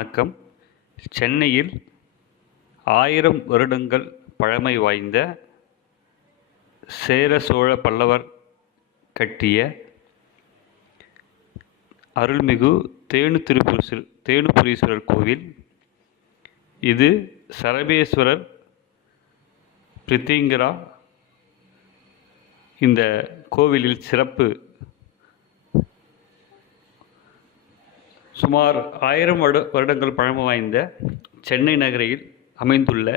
வணக்கம். சென்னையில் ஆயிரம் வருடங்கள் பழமை வாய்ந்த சேர சோழ பல்லவர் கட்டிய அருள்மிகு தேனு திருப்புரிசல் தேனுபுரீஸ்வரர் கோவில். இது சரபேஸ்வரர் பிரித்திங்கரா. இந்த கோவிலில் சிறப்பு சுமார் ஆயிரம் வருட வருடங்கள் பழமை வாய்ந்த சென்னை நகரில் அமைந்துள்ள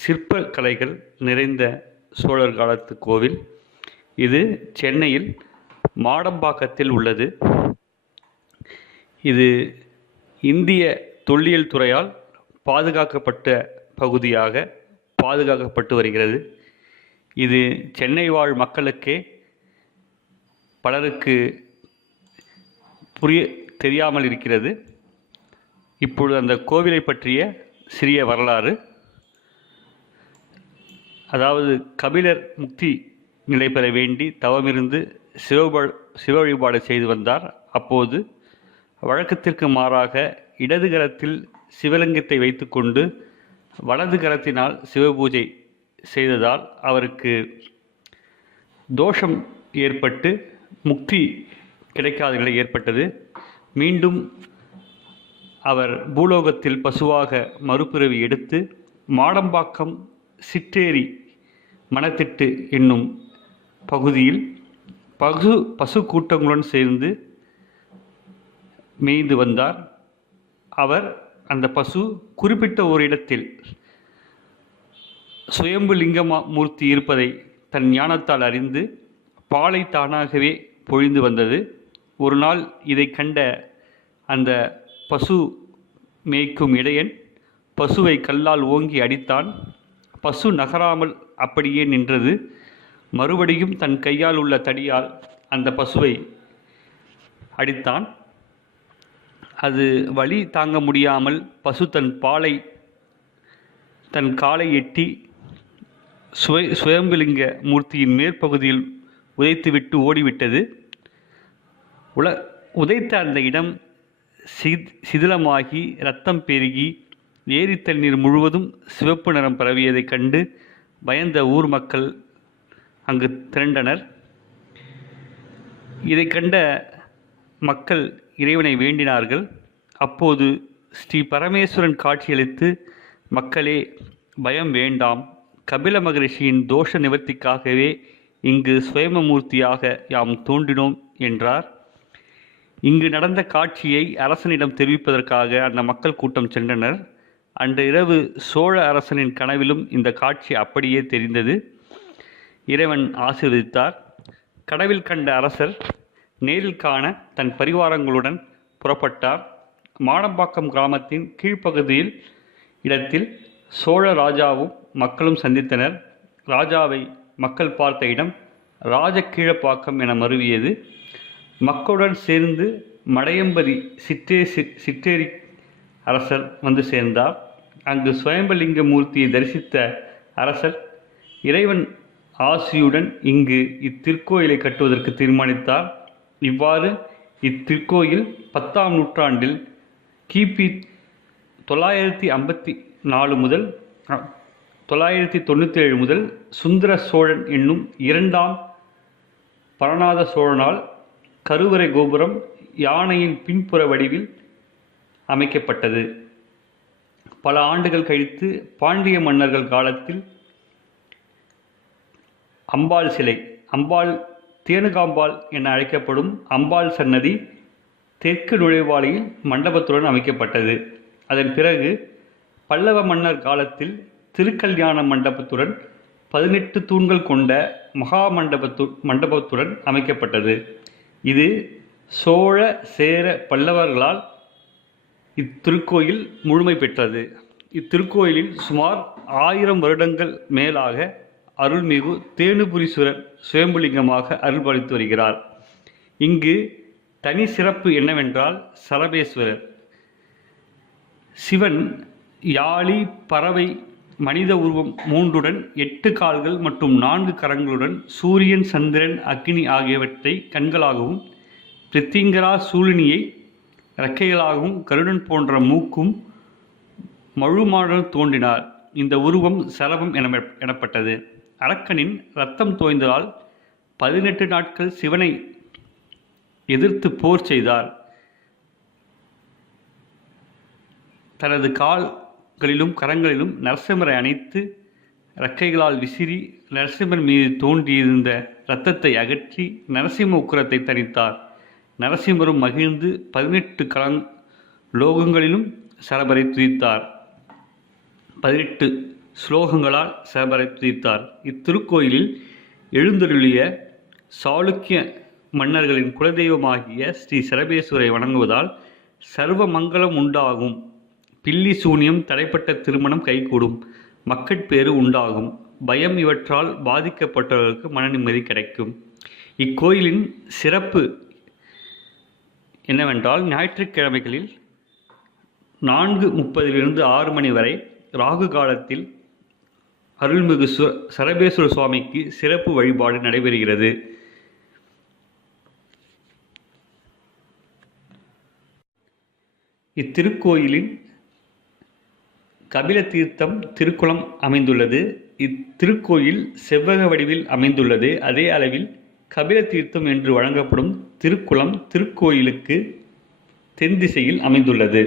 சிற்ப கலைகள் நிறைந்த சோழர் காலத்து கோவில். இது சென்னையில் மாடம்பாக்கத்தில் உள்ளது. இது இந்திய தொல்லியல் துறையால் பாதுகாக்கப்பட்ட பகுதியாக பாதுகாக்கப்பட்டு வருகிறது. இது சென்னை வாழ் மக்களுக்கே பலருக்கு புரிய தெரியாமல் இருக்கிறது. இப்பொழுது அந்த கோவிலை பற்றிய சிறிய வரலாறு. அதாவது கபிலர் முக்தி நிலை பெற வேண்டி தவமிருந்து சிவ சிவ வழிபாடு செய்து வந்தார். அப்போது வழக்கத்திற்கு மாறாக இடது கரத்தில் சிவலிங்கத்தை வைத்துக்கொண்டு வலது கரத்தினால் சிவபூஜை செய்ததால் அவருக்கு தோஷம் ஏற்பட்டு முக்தி கிடைக்காத நிலை ஏற்பட்டது. மீண்டும் அவர் பூலோகத்தில் பசுவாக மறுபிறவி எடுத்து மாடம்பாக்கம் சிற்றேரி மணத்திட்டு என்னும் பகுதியில் பசு பசு கூட்டங்களுடன் சேர்ந்து மேய்ந்து வந்தார். அவர் அந்த பசு குறிப்பிட்ட ஒரு இடத்தில் சுயம்பு லிங்கமா மூர்த்தி இருப்பதை தன் ஞானத்தால் அறிந்து பாலை தானாகவே பொழிந்து வந்தது. ஒரு நாள் இதை கண்ட அந்த பசு மேய்க்கும் இடையன் பசுவை கல்லால் ஓங்கி அடித்தான். பசு நகராமல் அப்படியே நின்றது. மறுபடியும் தன் கையால் உள்ள தடியால் அந்த பசுவை அடித்தான். அது வழி தாங்க முடியாமல் பசு தன் பாலை தன் காலை எட்டி சுய சுயம்புலிங்க மூர்த்தியின் மேற்பகுதியில் உதைத்துவிட்டு ஓடிவிட்டது. உல உதைத்த அந்த இடம் சி சிதிலமாகி ரத்தம் பெருகி ஏரி தண்ணீர் முழுவதும் சிவப்பு நிறம் பரவியதைக் கண்டு பயந்த ஊர் மக்கள் அங்கு திரண்டனர். இதை கண்ட மக்கள் இறைவனை வேண்டினார்கள். அப்போது ஸ்ரீ பரமேஸ்வரன் காட்சியளித்து மக்களே பயம் வேண்டாம். கபில மகரிஷியின் தோஷ நிவர்த்திக்காகவே இங்கு சுயமமூர்த்தியாக யாம் தோன்றினோம் என்றார். இங்கு நடந்த காட்சியை அரசனிடம் தெரிவிப்பதற்காக அந்த மக்கள் கூட்டம் சென்றனர். அன்று இரவு சோழ அரசனின் கனவிலும் இந்த காட்சி அப்படியே தெரிந்தது. இறைவன் ஆசீர்வதித்தார். கடவில் கண்ட அரசர் நேரில் காண தன் பரிவாரங்களுடன் புறப்பட்டார். மாடம்பாக்கம் கிராமத்தின் கீழ்ப்பகுதியில் இடத்தில் சோழ ராஜாவும் மக்களும் சந்தித்தனர். ராஜாவை மக்கள் பார்த்த இடம் ராஜகீழப்பாக்கம் என மருவியது. மக்களுடன் சேர்ந்து மடையம்பதி சிற்றே சி- சிற்றேரி அரசர் வந்து சேர்ந்தார். அங்கு சுயம்பலிங்க மூர்த்தியை தரிசித்த அரசர் இறைவன் ஆசியுடன் இங்கு இத்திருக்கோயிலை கட்டுவதற்கு தீர்மானித்தார். இவ்வாறு இத்திருக்கோயில் பத்தாம் நூற்றாண்டில் கிபி தொள்ளாயிரத்தி ஐம்பத்தி நாலு முதல் தொள்ளாயிரத்தி தொண்ணூற்றி ஏழு முதல் சுந்தர சோழன் என்னும் இரண்டாம் பரநாத சோழனால் கருவறை கோபுரம் யானையின் பின்புற வடிவில் அமைக்கப்பட்டது. பல ஆண்டுகள் கழித்து பாண்டிய மன்னர்கள் காலத்தில் அம்பாள் சிலை அம்பாள் தேனுகாம்பாள் என அழைக்கப்படும் அம்பாள் சன்னதி தெற்கு நுழைவாளியில் மண்டபத்துடன் அமைக்கப்பட்டது. அதன் பிறகு பல்லவ மன்னர் காலத்தில் திருக்கல்யாண மண்டபத்துடன் பதினெட்டு தூண்கள் கொண்ட மகா மண்டபத்து மண்டபத்துடன் அமைக்கப்பட்டது. இது சோழ சேர பல்லவர்களால் இத்திருக்கோயில் முழுமை பெற்றது. இத்திருக்கோயிலில் சுமார் ஆயிரம் வருடங்கள் மேலாக அருள்மிகு தேனுபுரீஸ்வரர் சுயம்புலிங்கமாக அருள்பாலித்து வருகிறார். இங்கு தனி சிறப்பு என்னவென்றால் சரபேஸ்வரர் சிவன் யாழி பறவை மனித உருவம் மூன்றுடன் எட்டு கால்கள் மற்றும் நான்கு கரங்களுடன் சூரியன் சந்திரன் அக்னி ஆகியவற்றை கண்களாகவும் பிரித்திங்கரா சூழினியை இறக்கைகளாகவும் கருடன் போன்ற மூக்கும் மழுமாடன் தோன்றினார். இந்த உருவம் சலபம் என எனப்பட்டது. அரக்கனின் ரத்தம் தோய்ந்ததால் பதினெட்டு நாட்கள் சிவனை எதிர்த்து போர் செய்தார். தனது கால் கால்களிலும் கரங்களிலும் நரசிம்மரை அணைத்து இறக்கைகளால் விசிறி நரசிம்மர் மீது தோன்றியிருந்த இரத்தத்தை அகற்றி நரசிம்ம உக்கிரத்தை தணித்தார் நரசிம்மரும் மகிழ்ந்து பதினெட்டு கலங் லோகங்களிலும் சரபரை துதித்தார். பதினெட்டு ஸ்லோகங்களால் சரபரை துதித்தார். இத்திருக்கோயிலில் எழுந்தருளிய சாளுக்கிய மன்னர்களின் குலதெய்வமாகிய ஸ்ரீ சரபேஸ்வரை வணங்குவதால் சர்வ மங்களம் உண்டாகும். பில்லி சூனியம் தடைப்பட்ட திருமணம் கைகூடும். மக்கட்பேறு உண்டாகும். பயம் இவற்றால் பாதிக்கப்பட்டவர்களுக்கு மன நிம்மதி கிடைக்கும். இக்கோயிலின் சிறப்பு என்னவென்றால் ஞாயிற்றுக்கிழமைகளில் நான்கு முப்பதிலிருந்து ஆறு மணி வரை ராகு காலத்தில் அருள்மிகு சு சரபேஸ்வர சுவாமிக்கு சிறப்பு வழிபாடு நடைபெறுகிறது. இத்திருக்கோயிலின் கபில தீர்த்தம் திருக்குளம் அமைந்துள்ளது. இத்திருக்கோயில் செவ்வக வடிவில் அமைந்துள்ளது. அதே அளவில் கபில தீர்த்தம் என்று வழங்கப்படும் திருக்குளம் திருக்கோயிலுக்கு தென் திசையில் அமைந்துள்ளது.